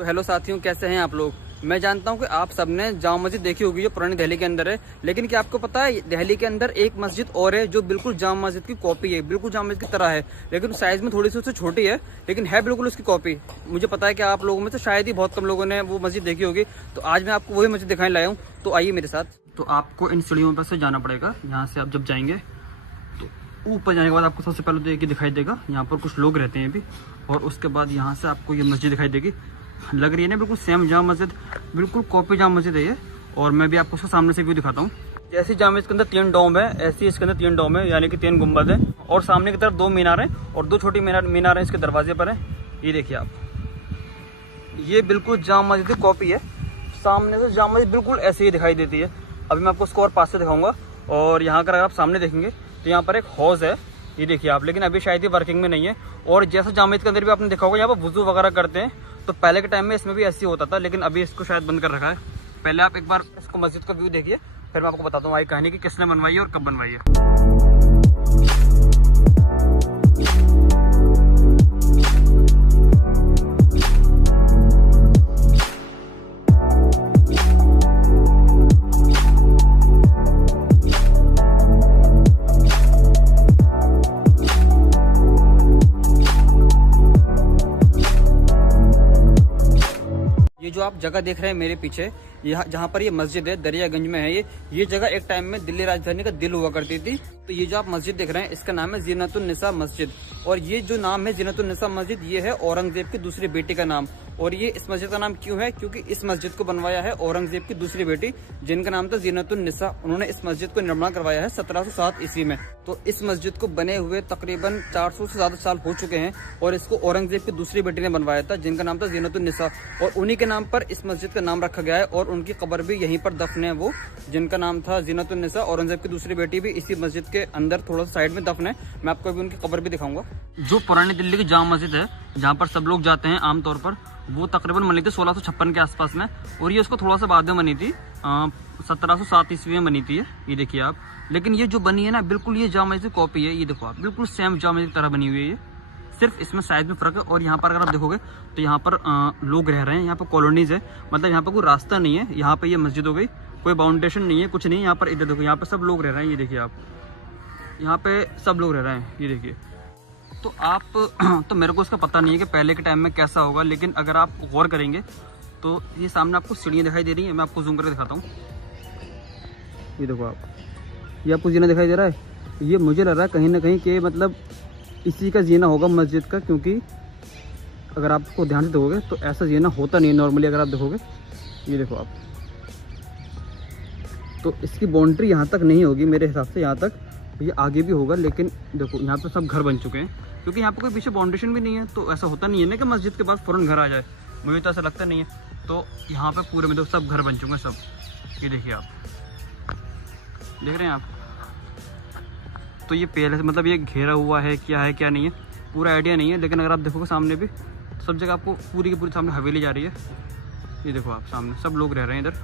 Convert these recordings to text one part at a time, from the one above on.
तो हेलो साथियों, कैसे हैं आप लोग। मैं जानता हूं कि आप सबने जामा मस्जिद देखी होगी जो पुरानी दिल्ली के अंदर है। लेकिन क्या आपको पता है दिल्ली के अंदर एक मस्जिद और है जो बिल्कुल जामा मस्जिद की कॉपी है, बिल्कुल जामा मस्जिद की तरह है, लेकिन साइज में थोड़ी सी उससे छोटी है, लेकिन है बिल्कुल उसकी कॉपी। मुझे पता है कि आप लोगों में तो शायद ही बहुत कम लोगों ने वो मस्जिद देखी होगी। तो आज मैं आपको वही मस्जिद दिखाने लाया हूँ, तो आइए मेरे साथ। तो आपको इन सीढ़ियों पर से जाना पड़ेगा। यहाँ से आप जब जाएंगे तो ऊपर जाने के बाद आपको सबसे पहले तो एक दिखाई देगा, यहाँ पर कुछ लोग रहते हैं अभी। और उसके बाद यहाँ से आपको ये मस्जिद दिखाई देगी, लग रही है ना बिल्कुल सेम जामा मस्जिद, बिल्कुल कॉपी जामा मस्जिद है ये। और मैं भी आपको उसके सामने से व्यू दिखाता हूँ। जैसे जामा मस्जिद के अंदर 3 डोम है, ऐसे इसके अंदर 3 डोम है, यानी कि 3 गुंबद है। और सामने की तरफ 2 मीनार है और 2 छोटी मीनार है इसके दरवाजे पर है। ये देखिए आप, ये बिल्कुल जामा मस्जिद की कॉपी है। सामने से जामा मस्जिद बिल्कुल ऐसे ही दिखाई देती है। अभी मैं आपको उसको और पास से दिखाऊंगा। और यहाँ का अगर आप सामने देखेंगे तो यहाँ पर एक हौज है, ये देखिए आप, लेकिन अभी शायद ये वर्किंग में नहीं है। और जैसा जामा मस्जिद के अंदर भी आपने देखा होगा यहाँ पर वुजू वगैरह करते हैं, तो पहले के टाइम में इसमें भी ऐसे ही होता था, लेकिन अभी इसको शायद बंद कर रखा है। पहले आप एक बार इसको मस्जिद का व्यू देखिए, फिर मैं आपको बताता हूँ आई कहानी कि किसने बनवाई है और कब बनवाई है। ये जो आप जगह देख रहे हैं मेरे पीछे, यहाँ जहाँ पर ये मस्जिद है दरियागंज में है ये जगह एक टाइम में दिल्ली राजधानी का दिल हुआ करती थी। तो ये जो आप मस्जिद देख रहे हैं इसका नाम है जीनतुन निसा मस्जिद। और ये जो नाम है जीनतुन निसा मस्जिद, ये है औरंगजेब की दूसरी बेटी का नाम। और ये इस मस्जिद का नाम क्यों है, क्योंकि इस मस्जिद को बनवाया है औरंगजेब की दूसरी बेटी, जिनका नाम था जीनतुन निसा। उन्होंने इस मस्जिद को निर्माण करवाया है 1707 ईस्वी में। तो इस मस्जिद को बने हुए तकरीबन 400 से ज्यादा साल हो चुके हैं। और इसको औरंगजेब की दूसरी बेटी ने बनवाया था, जिनका नाम था जीनतुन निसा। और उन्हीं के नाम पर इस मस्जिद का नाम रखा गया है। और उनकी कब्र भी यहीं पर दफन है, वो जिनका नाम था जीनतुन निसा। औरंगजेब की दूसरी बेटी भी इसी मस्जिद के अंदर थोड़ा सा साइड में दफन है। मैं आपको अभी उनकी कब्र भी दिखाऊंगा। जो पुरानी दिल्ली की जामा मस्जिद है जहाँ पर सब लोग जाते हैं आमतौर पर, वो तकरीबन बनी थी 1656 के आसपास में। और ये उसको थोड़ा सा बाद में बनी थी, 1707 ईस्वी में बनी थी ये देखिए आप। लेकिन ये जो बनी है ना, बिल्कुल ये जामा मस्जिद कॉपी है। ये देखो आप, बिल्कुल सेम जामा मस्जिद की तरह बनी हुई है ये, सिर्फ इसमें साइज में फर्क है। और यहाँ पर अगर आप देखोगे तो यहाँ पर लोग रह रहे हैं, यहाँ पर कॉलोनीज है, मतलब यहाँ पर कोई रास्ता नहीं है। यहाँ पे ये मस्जिद हो गई, कोई बाउंडेशन नहीं है, कुछ नहीं। यहाँ पर इधर देखो, यहाँ पे सब लोग रह रहे हैं, ये देखिए आप, यहाँ पे सब लोग रह रहे हैं, ये देखिए। तो आप तो मेरे को उसका पता नहीं है कि पहले के टाइम में कैसा होगा, लेकिन अगर आप गौर करेंगे तो ये सामने आपको सीढ़ियाँ दिखाई दे रही हैं। मैं आपको जूम करके दिखाता हूँ, ये देखो आप, ये आपको जीना दिखाई दे रहा है। ये मुझे लग रहा है कहीं ना कहीं कि मतलब इसी का जीना होगा मस्जिद का, क्योंकि अगर आप उसको ध्यान से देखोगे तो ऐसा जीना होता नहीं है नॉर्मली। अगर आप देखोगे, ये देखो आप, तो इसकी बाउंड्री यहाँ तक नहीं होगी मेरे हिसाब से, यहाँ तक ये आगे भी होगा। लेकिन देखो यहाँ पे सब घर बन चुके हैं, क्योंकि यहाँ पे कोई पीछे बाउंडेशन भी नहीं है। तो ऐसा होता नहीं है ना कि मस्जिद के पास फ़ौरन घर आ जाए, मुझे तो ऐसा लगता नहीं है। तो यहाँ पे पूरे में तो सब घर बन चुके हैं सब, ये देखिए आप, देख रहे हैं आप। तो ये पहले से मतलब ये घेरा हुआ है, क्या है क्या नहीं है पूरा आइडिया नहीं है। लेकिन अगर आप देखोगे सामने भी सब जगह आपको पूरी की पूरी सामने हवेली जा रही है। ये देखो आप, सामने सब लोग रह रहे हैं, इधर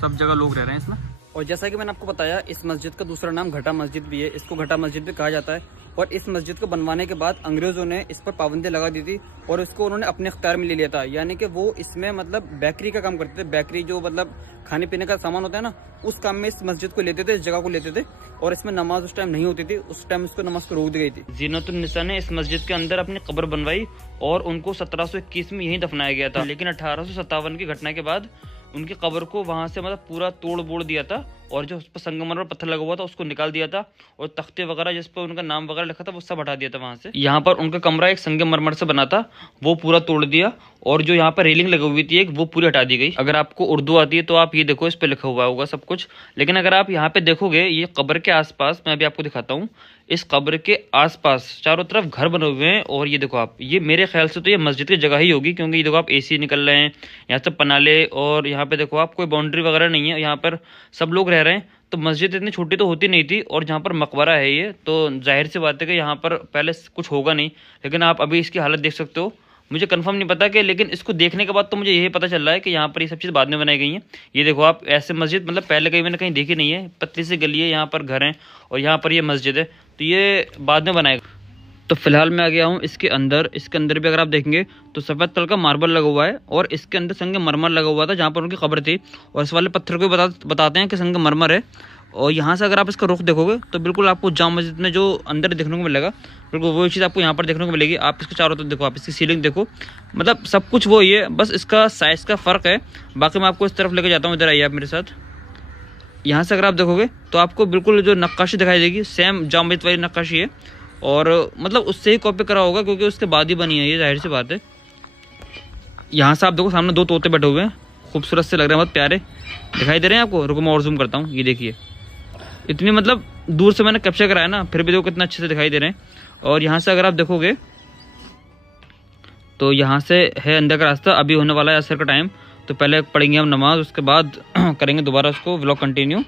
सब जगह लोग रह रहे हैं इसमें। और जैसा कि मैंने आपको बताया, इस मस्जिद का दूसरा नाम घटा मस्जिद भी है, इसको घटा मस्जिद भी कहा जाता है। और इस मस्जिद को बनवाने के बाद अंग्रेज़ों ने इस पर पाबंदी लगा दी थी और इसको उन्होंने अपने अख्तियार में ले लिया था। यानी कि वो इसमें मतलब बेकरी का काम करते थे, बेकरी जो मतलब खाने पीने का सामान होता है ना, उस काम में इस मस्जिद को लेते थे, इस जगह को लेते थे। और इसमें नमाज उस टाइम नहीं होती थी, उस टाइम इसको नमाज को रोक दी गई थी। जीनतुन निसा ने इस मस्जिद के अंदर अपनी कब्र बनवाई और उनको 1721 में यहीं दफनाया गया था। लेकिन 1857 की घटना के बाद उनकी कब्र को वहां से मतलब पूरा तोड़ बोड़ दिया था, और जो उस पर संगमरमर पत्थर लगा हुआ था उसको निकाल दिया था, और तख्ते वगैरह जिस पर उनका नाम वगैरह लिखा था वो सब हटा दिया था वहां से। यहाँ पर उनका कमरा एक संगमरमर से बना था, वो पूरा तोड़ दिया, और जो यहाँ पर रेलिंग लगी हुई थी एक, वो पूरी हटा दी गई। अगर आपको उर्दू आती है तो आप ये देखो, इस पे लिखा हुआ होगा सब कुछ। लेकिन अगर आप यहाँ पे देखोगे, ये कब्र के आसपास, मैं अभी आपको दिखाता हूँ, इस कब्र के आसपास चारों तरफ घर बने हुए हैं। और ये देखो आप, ये मेरे ख्याल से तो ये मस्जिद की जगह ही होगी, क्योंकि ये देखो आप एसी निकल रहे हैं यहाँ से पनाले, और यहाँ पे देखो आप कोई बाउंड्री वगैरह नहीं है, यहाँ पर सब लोग रह रहे हैं। तो मस्जिद इतनी छोटी तो होती नहीं थी, और जहाँ पर मकबरा है ये, तो जाहिर सी बात है कि यहाँ पर पहले कुछ होगा नहीं। लेकिन आप अभी इसकी हालत देख सकते हो, मुझे कंफर्म नहीं पता कि, लेकिन इसको देखने के बाद तो मुझे यही पता चल रहा है कि यहाँ पर ये सब चीज़ बाद में बनाई गई हैं। ये देखो आप, ऐसे मस्जिद मतलब पहले कहीं मैंने कहीं देखी नहीं है, पतली सी गली है, यहाँ पर घर हैं और यहाँ पर ये मस्जिद है, तो ये बाद में बनाएगा। तो फिलहाल मैं आ गया हूँ इसके अंदर भी अगर आप देखेंगे तो सफ़ेद कलर का मार्बल लगा हुआ है और इसके अंदर संगमरमर लगा हुआ था जहाँ पर उनकी कब्र थी। और इस वाले पत्थर को बताते हैं कि संगमरमर है। और यहाँ से अगर आप इसका रुख देखोगे तो बिल्कुल आपको जामा मस्जिद में जो अंदर देखने को मिलेगा बिल्कुल वही चीज़ आपको यहाँ पर देखने को मिलेगी। आप इसके चारों तरफ देखो, आप इसकी सीलिंग देखो, मतलब सब कुछ वही है, बस इसका साइज़ का फ़र्क है। बाकी मैं आपको इस तरफ लेके जाता हूँ, इधर आइए आप मेरे साथ। यहाँ से अगर आप देखोगे तो आपको बिल्कुल जो नक्काशी दिखाई देगी सेम जामा मस्जिद वाली नक्काशी है और मतलब उससे ही कॉपी करा होगा क्योंकि उसके बाद ही बनी है, ये जाहिर सी बात है। यहाँ से आप देखो सामने 2 तोते बैठे हुए हैं, खूबसूरत से लग रहे हैं, बहुत प्यारे दिखाई दे रहे हैं आपको। रुको मैं और जूम करता हूँ, ये देखिए इतनी मतलब दूर से मैंने कैप्चर कराया ना, फिर भी देखो कितना अच्छे से दिखाई दे रहे हैं। और यहाँ से अगर आप देखोगे तो यहाँ से है अंदर का रास्ता। अभी होने वाला है असर का टाइम, तो पहले पढ़ेंगे हम नमाज, उसके बाद करेंगे दोबारा उसको व्लॉग कंटिन्यू।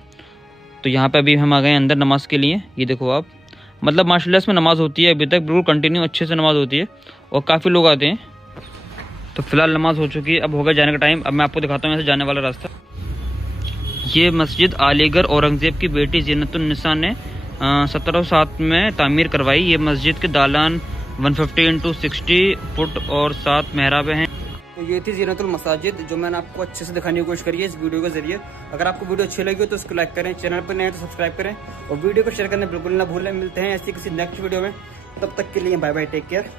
तो यहाँ पे अभी हम आ गए अंदर नमाज के लिए। ये देखो आप, मतलब माशाल्लाह इसमें नमाज होती है अभी तक, बिल्कुल कंटिन्यू अच्छे से नमाज होती है और काफ़ी लोग आते हैं। तो फिलहाल नमाज हो चुकी है, अब होगा जाने का टाइम। अब मैं आपको दिखाता हूँ यहाँ से जाने वाला रास्ता। ये मस्जिद अलीगढ़ औरंगज़ेब की बेटी ज़ीनतुन्निसा ने 1707 में तामीर करवाई। ये मस्जिद के दालान 150x60 फुट और 7 मेहराबें हैं। तो ये थी ज़ीनतुल मसाजिद जो मैंने आपको अच्छे से दिखाने की कोशिश करी है इस वीडियो के जरिए। अगर आपको वीडियो अच्छी लगी हो तो उसको लाइक करें, चैनल पर नए हैं तो सब्सक्राइब करें और वीडियो को शेयर करना बिल्कुल ना भूलें। मिलते हैं ऐसी किसी नेक्स्ट वीडियो में, तब तक के लिए बाय बाय, टेक केयर।